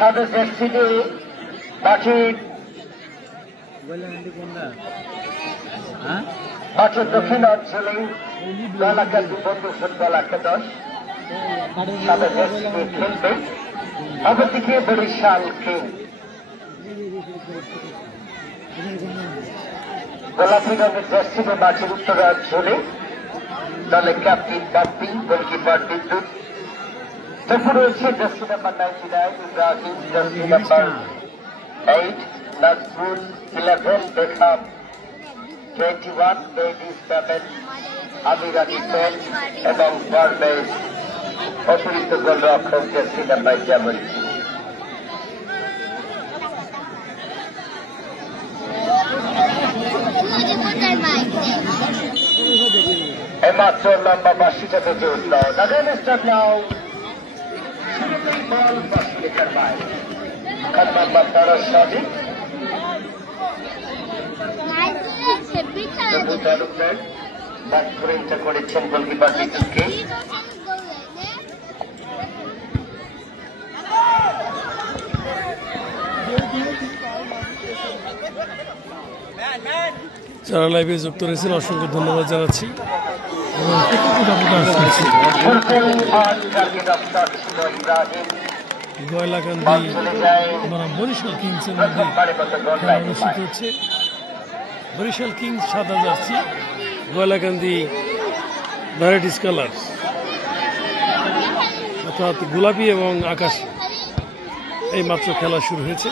সাদা জার্সিতে মাঠের দক্ষিণ অঞ্চলে গলাকান্দি বন্ধু ফুটবল একাদশ সাদা জার্সিতে খেলবে। অপরদিকে বরিশাল কিং গোলাপি রঙের জার্সিতে মাঠের উত্তরাঞ্চলে দলের ক্যাপ্টেন বাপ্পি, গোলকিপার বিদ্যুৎ। তখন রয়েছে jersey number 99 Ibrahim, jersey number 8 Nazmul, 11 বেখাম, 21 মেহেদি, 7 আমির আলী পেন এবং পারভেজ। অতিরিক্ত গোলরক্ষক জার্সি নাম্বার 7। মাত্র লম্বা 82টা থেকে উঠল নাও বল 10 মিটার বাইরে নাম্বার 13 সাদিক ব্যাট ফ্রেমটা করেছেন গোলকিপার বিদ্যুৎকে। যারা লাইভে যুক্ত রয়েছেন অসংখ্য ধন্যবাদ জানাচ্ছি। গয়লাকান্দি বরিশাল কিংসের মধ্যে অনুষ্ঠিত হচ্ছে। বরিশাল কিংস সাদা জার্সি, গয়লাকান্দি ভ্যারাইটিস কালার অর্থাৎ গোলাপি এবং আকাশ। এই মাত্র খেলা শুরু হয়েছে।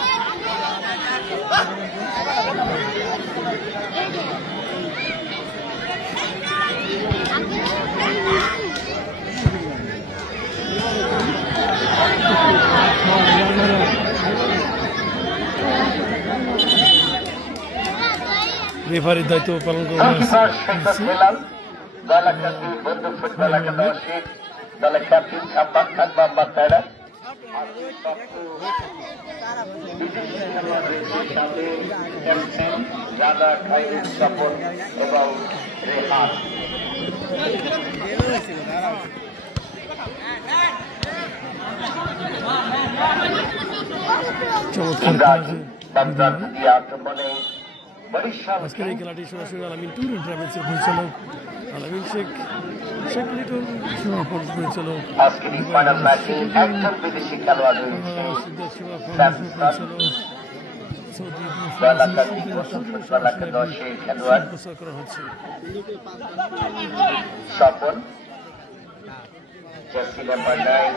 রেফারির দায়িত্ব পালন করবেন বন্ধু ফুটবল একাদশের দলের ক্যাপ্টেন মোহাম্মদ তারা। স্বপন এবং রেহান। আক্রমণে আজকের এই খেলাটি সরাসরি আলামিন ট্যুর অ্যান্ড ট্রাভেলসের পরিচালক আলামিন শেখ লিটন পরিচালক আজকের এই ফাইনাল ম্যাচে একজন বিদেশি খেলোয়াড় রয়েছে স্বপন, জার্সি নাম্বার 9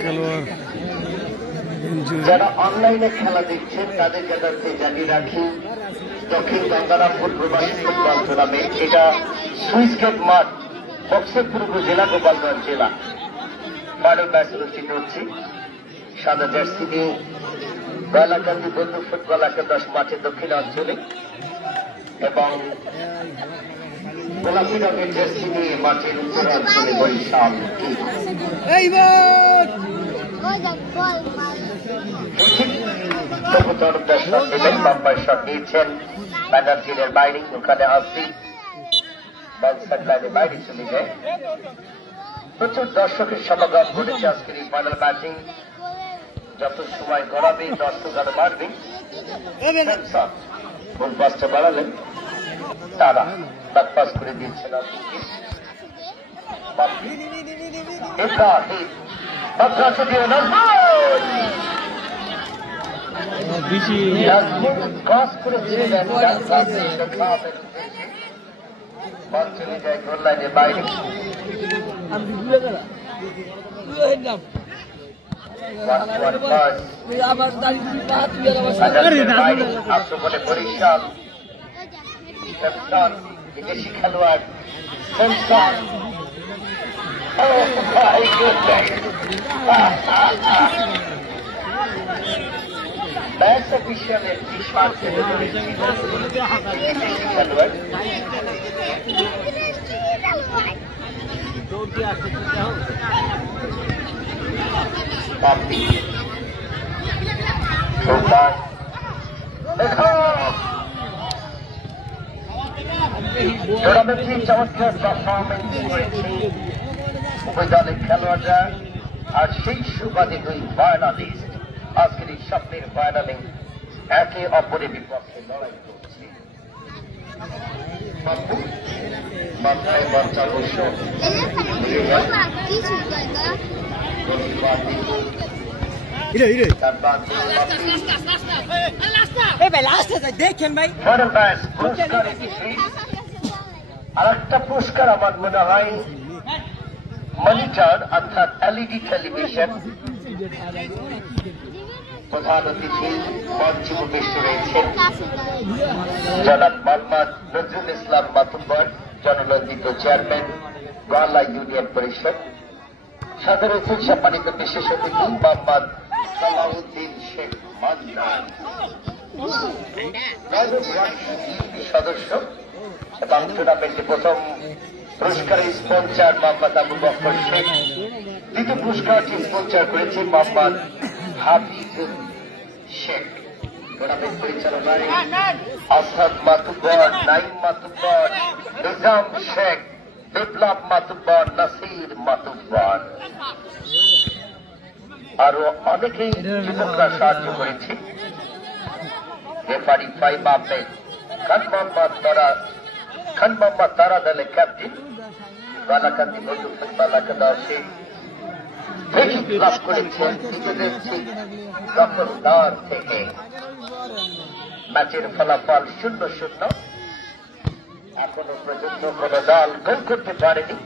খেলোয়াড় যারা অনলাইনে খেলা দেখছেন তাদের কাছে জানিয়ে রাখি, দক্ষিণ গঙ্গারামপুর প্রবাসী ফুটবল টুর্নামেন্ট, এটা সুইচ গেট মাঠ, বক্সেরপুর উপজেলা, গোপালগঞ্জ জেলা। ফাইনাল ম্যাচ অনুষ্ঠিত হচ্ছে সাদা জার্সি নিয়ে গয়লাকান্দি বন্ধু ফুটবল একাদশ মাঠের দক্ষিণ অঞ্চলে এবং গোলাপি রঙের জার্সি নিয়ে মাঠের উত্তরাঞ্চলে বরিশাল। বাম্পার শট নিয়েছেন ব্যানার্জির বাইরে, ওখানে আসি বল সাইডলাইনের বাইরে চলে যায়। প্রচুর দর্শকের সমাগম ঘটেছে আজকের এই ফাইনাল ম্যাচে। যত সময় গড়াবে দর্শক আরো বাড়বে। গোল পাসটা বাড়ালেন তারা, ব্যাক পাস করে দিয়েছেন ক্রস করেছিলেন, বল চলে যায় গোল লাইনের বাইরে। আক্রমণে বরিশাল বিদেশি খেলোয়াড় ম্যাচ অফিসিয়ালের খেলোয়াড় টুর্নামেন্টটি চমৎকার পারফরমেন্স করেছে উভয় দলের খেলোয়াড়রা, আর সেই সুবাদে দুই ফাইনালিস্ট আজকের এই স্বপ্নের ফাইনালে একে অপরের বিপক্ষে লড়াই করছে। মাথায় বাচ্চা বসে আর একটা পুরস্কার আমার মনে হয় মনিটর অর্থাৎ এলইডি টেলিভিশন। প্রধান অতিথি মঞ্চে উপবিষ্ট রয়েছেন জনাব মোহাম্মদ নজরুল ইসলাম মাতুব্বর, জননন্দিত চেয়ারম্যান গোয়ালা ইউনিয়ন পরিষদ। সাথে রয়েছেন সম্মানিত বিশেষ অতিথি মোহাম্মদ সালাউদ্দিন শেখ মান্নান, সদস্য এবং টুর্নামেন্টে প্রথম পুরস্কারের স্পন্সর মোহাম্মদ আবু বকর শেখ। দ্বিতীয় পুরস্কারটি স্পন্সর করেছে মোহাম্মদ হাফিজুল শেখ। টুর্নামেন্ট পরিচালনায় আসাদ মাতুব্বর, নাইম মাতুব্বর, নিজাম শেখ, বিপ্লব মাতুব্বর, নাসির মাতুব্বর, আরো অনেকেই যুবকরা সাহায্য করেছে। রেফারি ফাইম আহমেদ, খান মোহাম্মদ তারা দলের ক্যাপ্টেন, বালাকান্দি বন্ধু ফুটবল একাদশে লাভ করেছেন নিজেদের দখলদার থেকে। ম্যাচের ফলাফল 0-0। এখনো পর্যন্ত কোন দল গোল করতে পারেনি।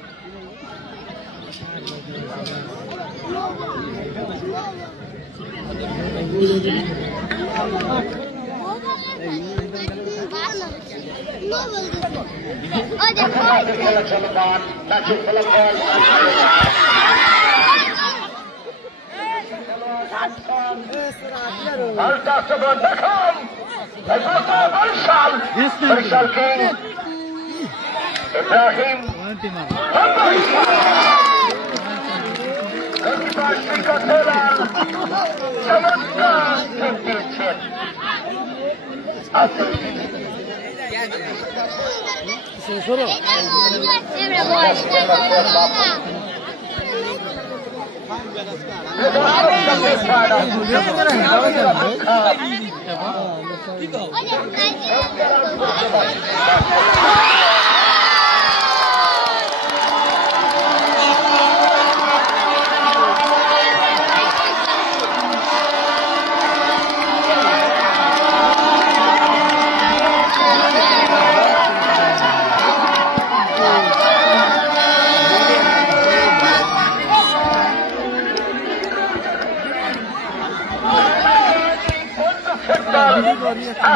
খেলা চলমান, ম্যাচের ফলাফল বরিশাল কিং ইব্রাহিম চমৎকার দিয়েছেন।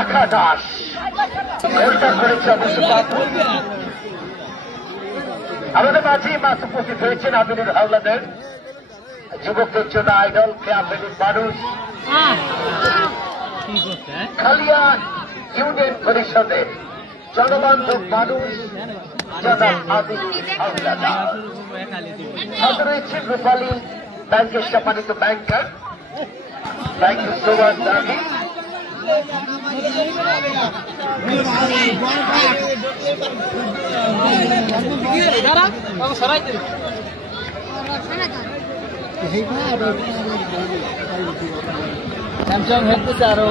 একাদশ গোলটা করেছে অবশ্য আমাদের মাঝে মাছ উপস্থিত হয়েছেন আমিনুর হাওলাদার, যুবকদের জন্য আইডল ক্যাম্পের মানুষ, খালিয়া ইউনিয়ন পরিষদের জনবান্ধব মানুষ জনাব আমিনুর হাওলাদার। সাথে রয়েছেন রূপালী ব্যাংকের সম্মানিত ব্যাংকার, থ্যাংক ইউ সো মাচ দাবি। স্যামসাং হেডফোন আরো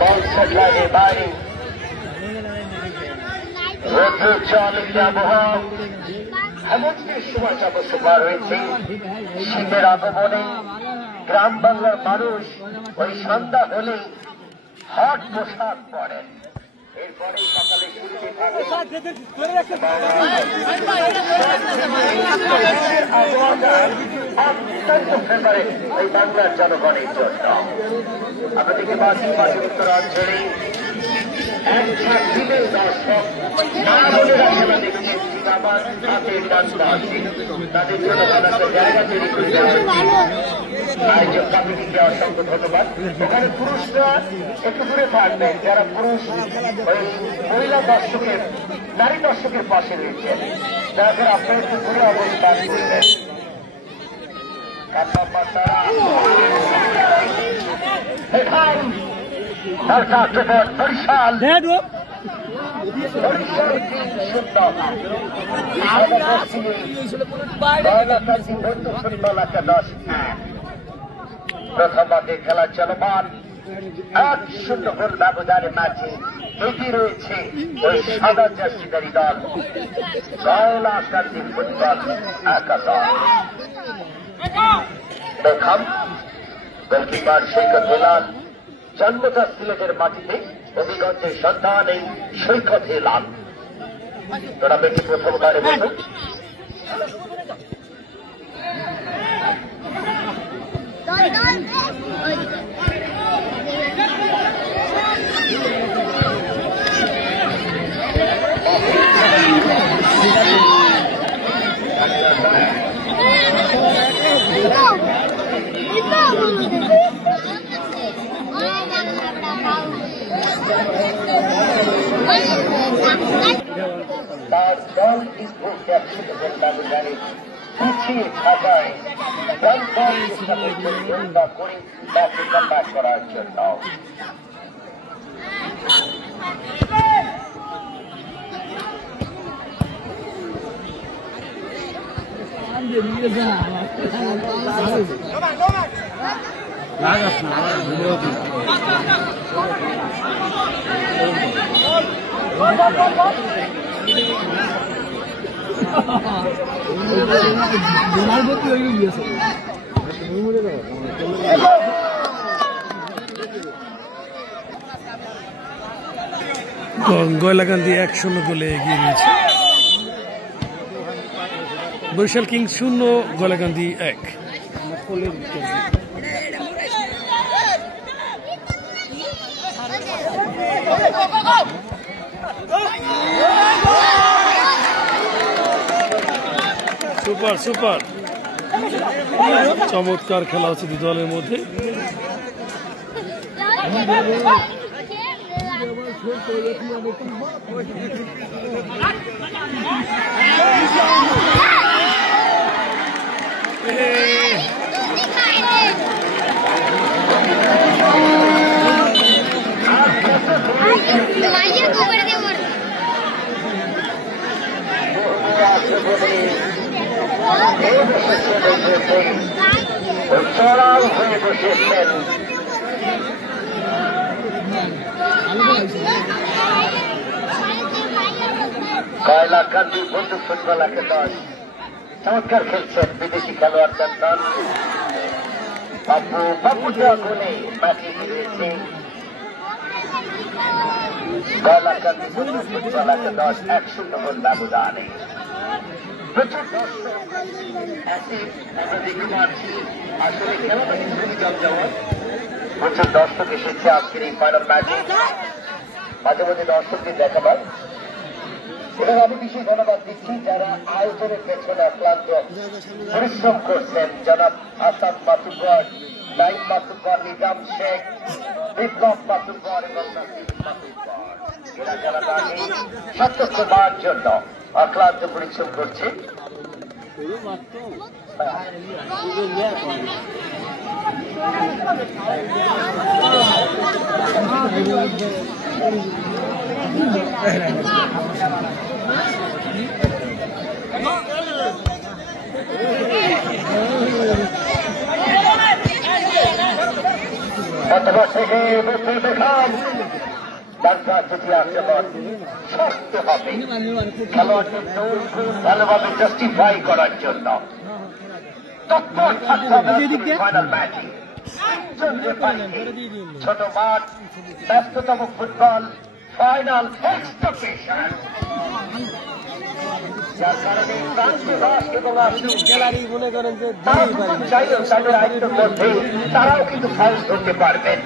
বল সেটলাইনে বাইরে রোদ্র চালিত আবহাওয়া হেমন্তের সময়টা অবশ্য পার হয়েছে। শীতের আগমনে গ্রাম বাংলার মানুষ ওই সন্ধ্যা হলে হট পোশাক পরেন। এরপরে সকালে শুরুতে অত্যন্ত ফেভারিট ওই বাংলার জনগণের জন্য। আপনাদেরকে মাঝে মাঝে উত্তরাঞ্চলে একটা ফিমেল দর্শক মা বোনেরা খেলা দেখছেন জিন্দাবাদ হাতের ডান পাশে তাদের জন্য ভালো একটা জায়গা তৈরি করে দেওয়া আয়োজক কমিটিকে অসংখ্য ধন্যবাদ। ওখানে পুরুষরা একটু দূরে থাকবেন, যারা পুরুষ ওই মহিলা দর্শকের নারী দর্শকের পাশে রয়েছেন, যারা আপনারা একটু দূরে অবস্থান করবেন। বরিশাল প্রথমার্ধে খেলা চলমান 1-0 গোল ব্যবধানে ম্যাচে এগিয়ে রয়েছে ওই সাদা জার্সিধারী দল কয়লাকান্দি ফুটবল একাদশ। দেখাম গোলকিপার সৈকত হেলাল, জন্মটা সিলেটের মাটিতে, হবিগঞ্জের সন্তান এই সৈকত হেলাল। টুর্নামেন্টে প্রথমবারের মতো তার দল কিন্তু ব্যবধানে পিছিয়ে থাকায় করে তাকে কম্ব্যাক করার জন্য গয়লাকান্দি 1-0 গোলে এগিয়ে রয়েছে। বরিশাল কিংস 0, গয়লাকান্দি 1। সুপার সুপার চমৎকার খেলা হচ্ছে দুই দলের মধ্যে। চড়াও হয়ে বসেছেন কয়লাকান্দি বন্ধু ফুটবল একাদশ। চমৎকার খেলছেন বিদেশি খেলোয়াড় সন্তান বাবুটা গোলে ম্যাচে গিয়েছে কয়লাকান্দি বন্ধু ফুটবল একাদশ 1-0 গোল ব্যবধানে। প্রচুর দর্শক আমরা দেখতে পাচ্ছি, আসলে খেলাটা কিন্তু খুবই জমজমাট। প্রচুর দর্শক এসেছে আজকের এই ফাইনাল ম্যাচে, মাঝে মাঝে দর্শকদের দেখাবার। এবং আমি বিশেষ ধন্যবাদ দিচ্ছি যারা আয়োজনের পেছনে অক্লান্ত পরিশ্রম করছেন, জনাব আসাদ মাতুব্বর, নাইম মাতুব্বর, নিজাম শেখ, বিপ্লব মাতুব্বর এবং নাসির মাতুব্বর। এরা যারা তাকে সার্থক দেওয়ার জন্য অক্লান্ত পরিশ্রম করছে। অথবা থেকে দেখাম শক্ত হবে খেলোয়াড়কে ভালোভাবে জাস্টিফাই করার জন্য তৎপর থাকতে হবে ফাইনাল ম্যাচে। ছোট মাঠ, ব্যস্ততম ফুটবল ফাইনাল এক্সপেকটেশন, যার কারণে চাইলেও তাদের আইনের মধ্যে তারাও কিন্তু ফাউল ধরতে পারবেন।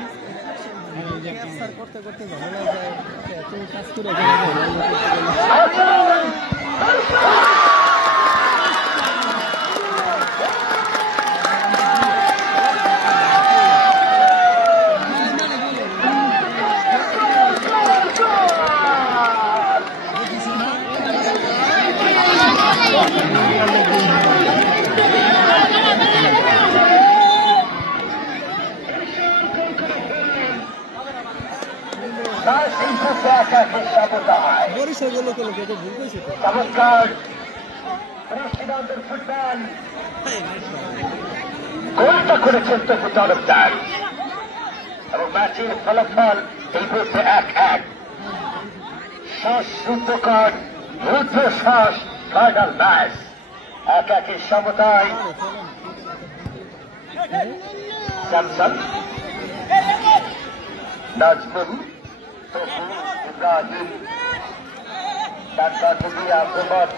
গোলটা করেছেন তো তরফদার এবং ম্যাচের ফলাফল এই মুহূর্তে 1-1। শ্বাস রুদ্ধকর রুদ্ধশ্বাস ফাইনাল ম্যাচ 1-1 সমতায়। স্যামসন, নাজমুল, তপু, ইব্রাহিম, তারপর থেকে আক্রমণ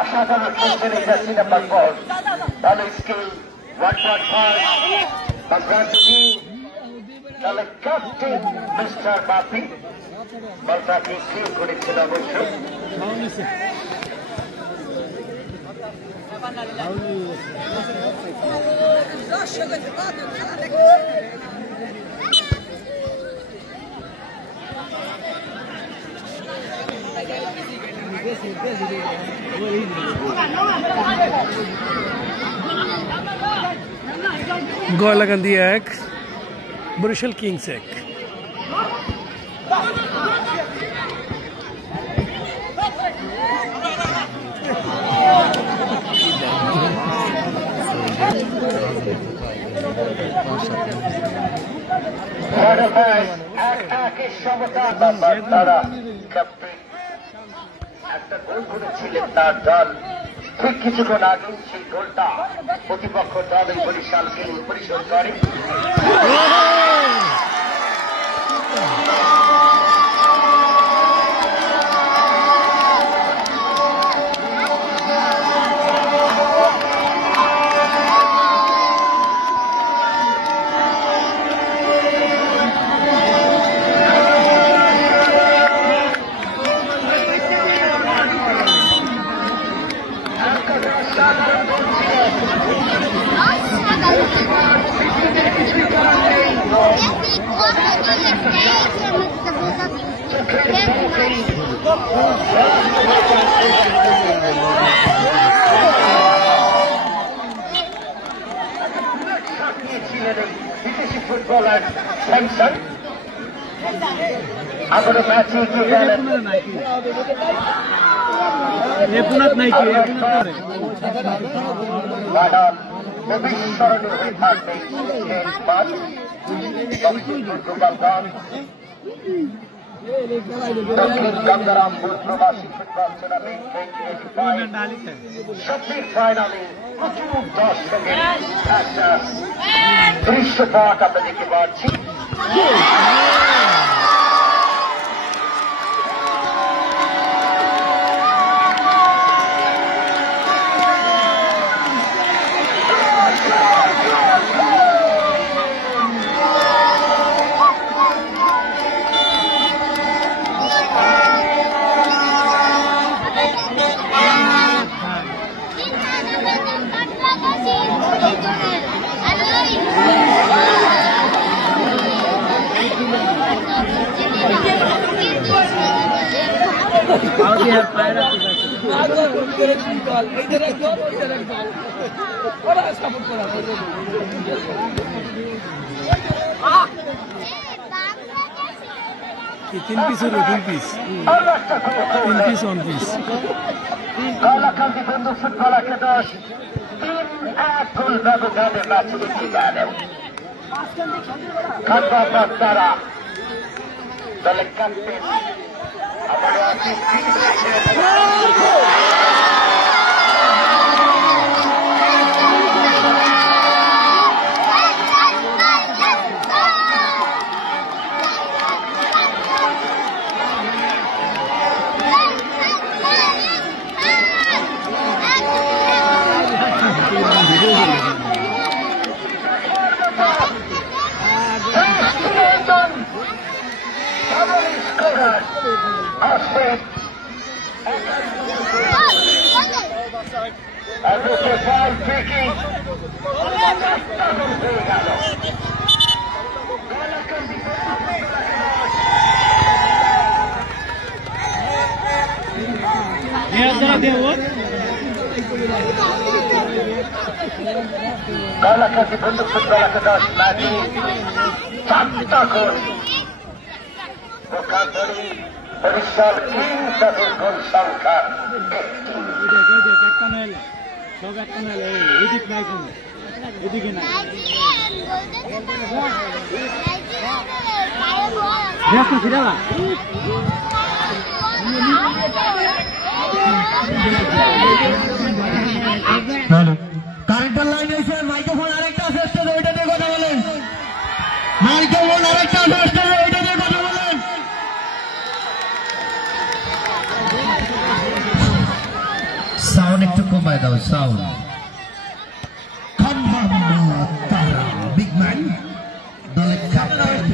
অসাধারণ খেলছেন এই জার্সি নাম্বার 4। ভালো স্কিল 1.5 তাহলে ক্যাপ্টেন মিস্টার বাপি বলটাকে ক্লিয়ার করেছিল অবশ্য। গয়লাকান্দি 1, বরিশাল কিংস 1। তারা ক্যাপ্টেন একটা গোল করেছিলেন তার দল ঠিক কিছুক্ষণ আগে। সেই গোলটা প্রতিপক্ষ দল এই বরিশালকে পরিশোধ করে। বিদেশি ফুটবলার স্যামসন আবারও ম্যাচে এগিয়ে গেলেন। অবিস্মরণীয় হয়ে থাকবে গোপালগঞ্জ দক্ষিণ গঙ্গারামপুর প্রবাসী ফুটবল টুর্নামেন্ট সত্যির ফাইনালে প্রচুর দর্শকের একটা দৃশ্যপট আমরা দেখতে পাচ্ছি। তিন পিস হলো, তিন পিস, তিন পিস, ওয়ান পিস। গয়লাকান্দি বন্ধু ফুটবল একাদশ 3-1 গোল ব্যবধানে ম্যাচ জিতে গেল। খাদ্যাভাস দ্বারা দলের ক্যাপ্টেন আবারও আছে। আজকে ফাউল ফ্রি কিক হয়ে গেল। কালাকান্দি বন্ধু ফুটবল একাদশ ম্যাচে 4টা গোল, ওখানে বরিশাল কিংস তাদের গোল সংখ্যা 1। কারেন্টার লাইন এসে মাইক্রোফোন আরেকটা আছে স্টেজে, ওইটা দিয়ে কথা বলেন। মাইক্রোফোন আরেকটা আছে স্টেজে, ওইটা দিয়ে কথা বলেন। সাউন্ড একটু কমায় দাও, সাউন্ড। বিগ ম্যান দলের ক্যাপ্টেন।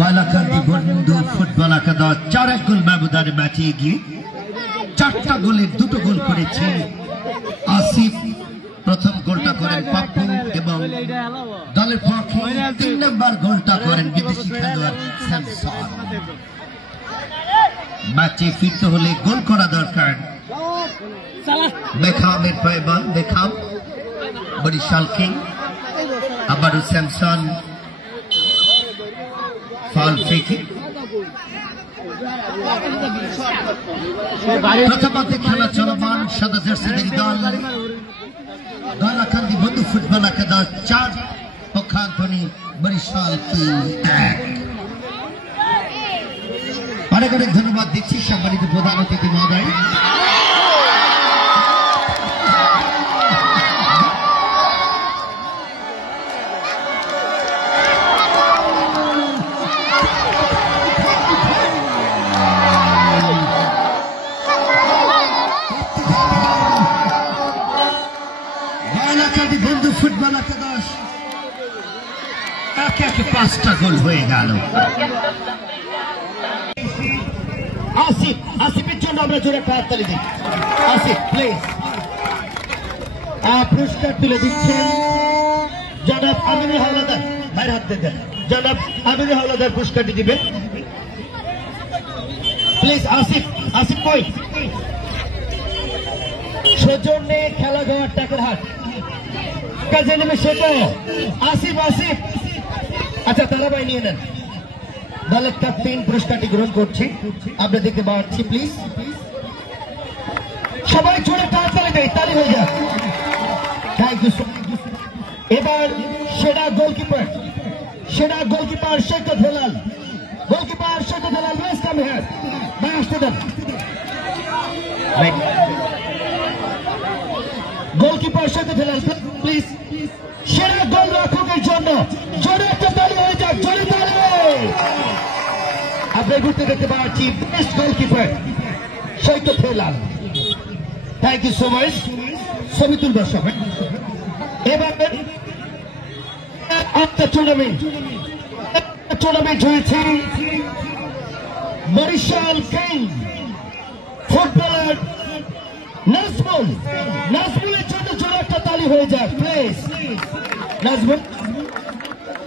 গয়লাকান্দি বন্ধু ফুটবল একাদশ 4-1 গোল ব্যবধানে ম্যাচে এগিয়ে। 4টা গোলের 2টো গোল করেছে আসিফ। প্রথম গোলটা করেন পাপ্পু এবং দলের পক্ষে 3 নম্বর গোলটা করেন বিদেশি খেলোয়াড় স্যামসন। ম্যাচে ফিরতে হলে গোল করা দরকার। বেখামের পায়ে বল, বেখাম বরিশাল কিং, আবারও স্যামসন, ফাউল ফ্রি কিক। প্রথমার্ধে খেলা চলমান। সাদা জার্সিধারী দল গয়লাকান্দি বন্ধু ফুটবল একাদশ 4, পক্ষান্তরে বরিশাল কিং 1। অনেক অনেক ধন্যবাদ দিচ্ছি সম্মানিত প্রধান অতিথি মহোদয়। বন্ধু ফুটবল একাদশ 5টা গোল হয়ে গেল। আসিফ, আসিফের জন্য আমরা জোরে হাততালি দিই। আসিফ প্লিজ। পুরস্কার তুলে দিচ্ছেন জনাব আমিনুল হাওলাদার। ভাইয়ের হাত দেন। জনাব আমিনুল হাওলাদার পুরস্কারটি দিবে প্লিজ। আসিফ, আসিফ কই? সৌজন্যে খেলা দেওয়ার টাকার হাট কাজে নেবে সে তো। আসিফ, আসিফ আচ্ছা তারাবাই নিয়ে নেন। দলের ক্যাপ্টেন পুরস্কারটি গ্রহণ করছি, আমরা দেখতে পাচ্ছি। প্লিজ সবাই জোরে তাড়াতাড়ি দেয়, তালি হয়ে যাক। Thank you. এবার সেরা গোলকিপার, সেরা goalkeeper Saikat Helal. Goalkeeper Saikat Helal, please come here. ভাই আসতে দেন। Goalkeeper Saikat Helal please. সেরা গোল রক্ষকের জন্য জোরে একটা তালি হয়ে যাক, জোরে তালি। আমরা ঘুরতে দেখতে পাচ্ছি best goalkeeper Saikat Helal. Thank you so much. ছবি তুলবার সময় এবার একটা টুর্নামেন্ট হয়েছে বরিশাল কিং ফুটবলার নাজমুল। নাজমুলের জন্য জোরে একটা তালি হয়ে যাক প্লিজ। নাজমুল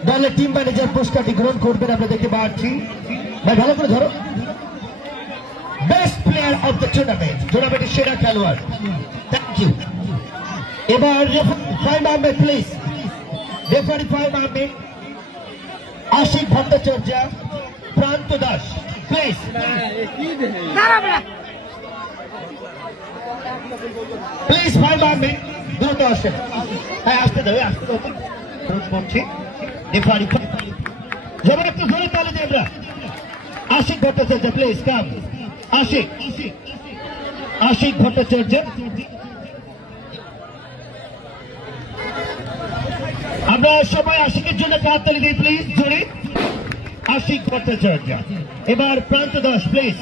দলের টিম ম্যানেজার পুরস্কারটি গ্রহণ করবেন, আমরা দেখতে পাচ্ছি। ভাই ভালো করে ধরো। Best player of the tournament, টুর্নামেন্টের সেরা খেলোয়াড়। Thank you. এবার referee Faim Ahmed please. Referee Faim Ahmed, Ashik Bhattacharya, Pranta Das please. Please Faim Ahmed দ্রুত আসেন। হ্যাঁ আসতে দেবে, আসতে দেবে। বলছি রেফারি জমা একটু ধরে তালে দেয় আমরা। Ashik Bhattacharya please come. আশিক, আশিক ভট্টাচার্য। আমরা সবাই আশিকের জন্য হাততালি দিই প্লিজ জোরে। আশিক ভট্টাচার্য। এবার প্রান্ত দাস প্লিজ।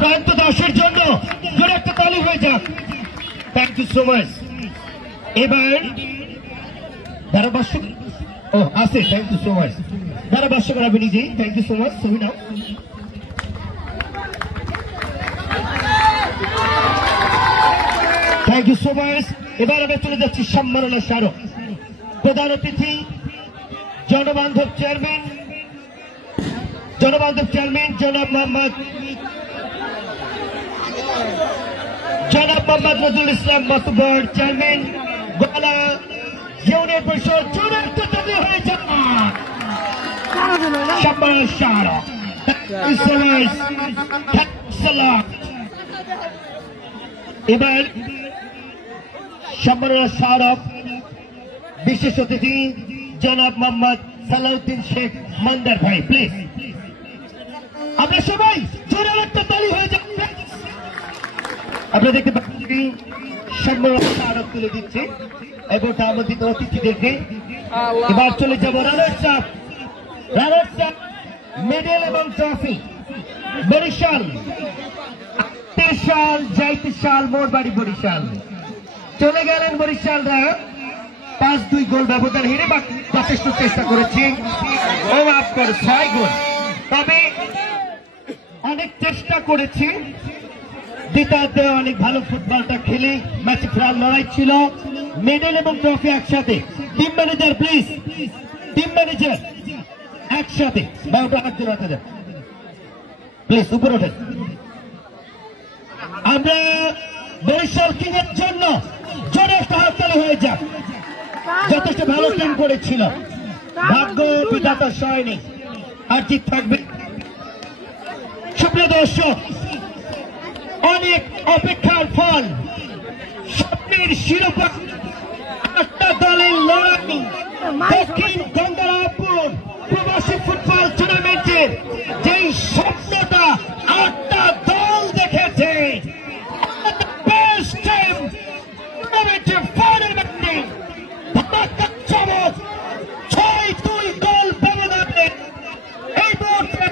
প্রান্ত দাসের জন্য জোরে একটা তালি হয়ে যাক। Thank you so much. এবার ধারাভাষ্য ও আছে, থ্যাংক ইউ সো মাচ। ধারাভাষ্যকার আমি নিজেই, থ্যাংক ইউ সো মাচ। ছবি নাও। Thank you so much. এবার আমি চলে যাচ্ছি সম্মাননা স্মারক। প্রধান অতিথি জনবান্ধব চেয়ারম্যান জনাব মোহাম্মদ নজরুল ইসলাম মাতুব্বর, চেয়ারম্যান গোয়ালা ইউনিয়ন পরিষদ। হয়ে যান সম্মাননা স্মারক। এবার সম্মাননা স্মারক বিশেষ অতিথি জনাব মোহাম্মদ সালাউদ্দিন শেখ মন্দার ভাই, প্লিজ আমরা সবাই জোরে একটা তালি হয়ে যাবে। আপনারা দেখতে পাচ্ছেন সম্মাননা স্মারক তুলে দিচ্ছে এবং আমন্ত্রিত অতিথিদেরকে। এবার চলে যাব রানার্স আপ মেডেল এবং ট্রফি। বরিশাল যাইতে সাল মোর বাড়ি বরিশাল। চলে গেলেন বরিশালরা 5-2 গোল ব্যবধান হেরে, যথেষ্ট চেষ্টা করেছে ও আপনার 6 গোল, তবে অনেক চেষ্টা করেছে। দ্বিতীয়ার্ধে অনেক ভালো ফুটবলটা খেলে ম্যাচে ফেরার লড়াই ছিল। মেডেল এবং ট্রফি একসাথে। Team manager please, team manager একসাথে বারোটা হাত ধরে রাখা যায় প্লিজ, উপরে ওঠেন। আমরা বরিশাল কিং এর জন্য জোরে একটা হাততালি হয়ে যাক। যথেষ্ট ভালো টিম করেছিল, ভাগ্য বিধাতার সহায় নেই, আর জিত থাকবে। সুপ্রিয় দর্শক, অনেক অপেক্ষার ফল, স্বপ্নের শিরোপা, 8টা দলের লড়াই। দক্ষিণ গঙ্গারামপুর প্রবাসী ফুটবল টুর্নামেন্টের যেই স্বপ্নটা 8টা দল দেখেছে, চমক 6-2 গোল ব্যবধানে এই মুহূর্তে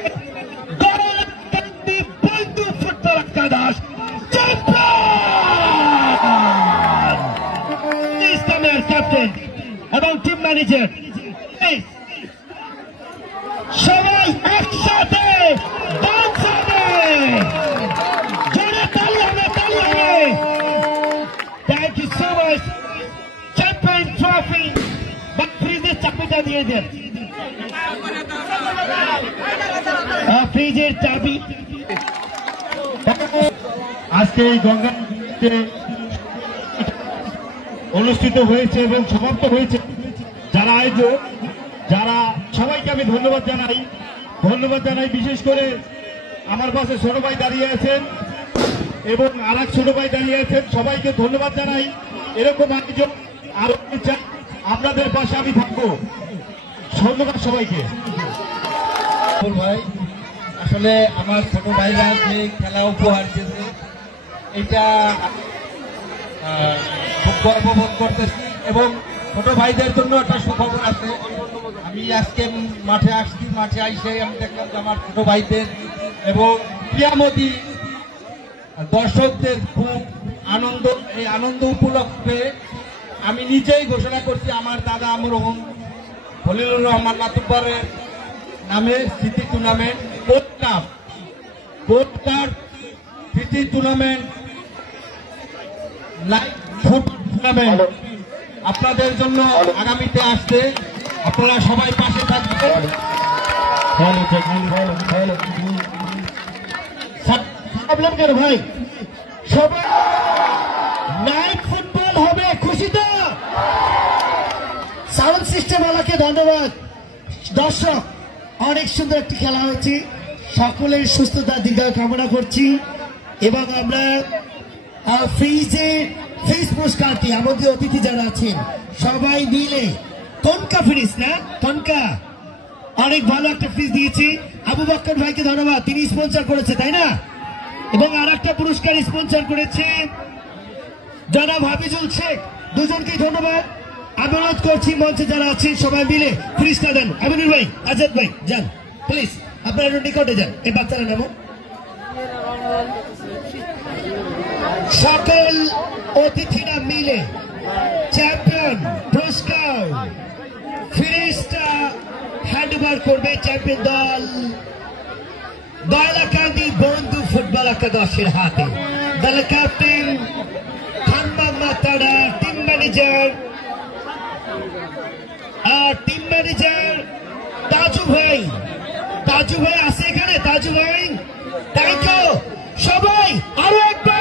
বন্ধু ফুটবল একাদশ ইসলামের ক্যাপ্টেন এবং টিম ম্যানেজার সবাই একসাথে জোরে তালি হবে। Thank you so much. Champion trophy বা ফ্রিজের চাবিটা দিয়ে দেন, ফ্রিজের চাবি। আজকে এই গঙ্গাতে অনুষ্ঠিত হয়েছে এবং সমাপ্ত হয়েছে। যারা আয়োজক, যারা সবাইকে আমি ধন্যবাদ জানাই। বিশেষ করে আমার পাশে ছোট ভাই দাঁড়িয়ে আছেন এবং আর এক ছোট ভাই দাঁড়িয়ে আছেন, সবাইকে ধন্যবাদ জানাই। এরকম আয়োজন আরো চাই, আপনাদের পাশে আমি থাকবো। ধন্যবাদ সবাইকে। ভাই, আসলে আমার ছোট ভাইরা যে খেলা উপহার দিয়েছে, এটা খুব গর্ববোধ করতেছি এবং ছোট ভাইদের জন্য একটা সুখবর আছে। আমি আজকে মাঠে আসছি, মাঠে আইসে আমি দেখলাম যে আমার ছোট ভাইদের এবং প্রিয়ামতী দর্শকদের খুব আনন্দ। এই আনন্দ উপলক্ষে আমি নিজেই ঘোষণা করছি আমার দাদা আমরহম খলিলুর রহমান মাতুব্বরের নামে স্মৃতি টুর্নামেন্ট, গোল্ড কাপ স্মৃতি টুর্নামেন্ট, ফুটবল টুর্নামেন্ট আপনাদের জন্য আগামীতে আসছে। আপনারা সবাই পাশে থাকবেন। ভাই সবাই নাইট ফুটবল হবে, খুশি তো? সাউন্ড সিস্টেম ওয়ালাকে ধন্যবাদ। দর্শক, অনেক সুন্দর একটি খেলা হয়েছে, সকলের সুস্থতা দীর্ঘায়ু কামনা করছি এবং আমরা ফ্রিজ পুরস্কারটি আমাদের অতিথি যারা আছেন সবাই মিলে কনকা ফ্রিজ না কনকা অনেক ভালো একটা ফ্রিজ দিয়েছি। আবু বক্কর ভাইকে ধন্যবাদ, তিনি স্পন্সর করেছে, তাই না? এবং আর একটা পুরস্কার স্পন্সর করেছে জনাব হাফিজুল শেখ, দুজনকে ধন্যবাদ। আমি অনুরোধ করছি মঞ্চে যারা আছেন সবাই মিলে ফ্রিজটা দেন। আমিনুর ভাই, আজাদ ভাই যান প্লিজ, আপনারা নিকটে যান। এই বাচ্চারা নামো। সকল অতিথিরা মিলে চ্যাম্পিয়ন পুরস্কার ফ্রিজটা পুরস্কার করবে চ্যাম্পিয়ন দল দয়ালাকান্দি বন্ধু ফুটবল একাদশের হাতে। দলের ক্যাপ্টেন খানবাগ মাতারা, টিম ম্যানেজার তাজু ভাই আছে এখানে। তাজু ভাই, থ্যাংক ইউ সবাই। আরো একবার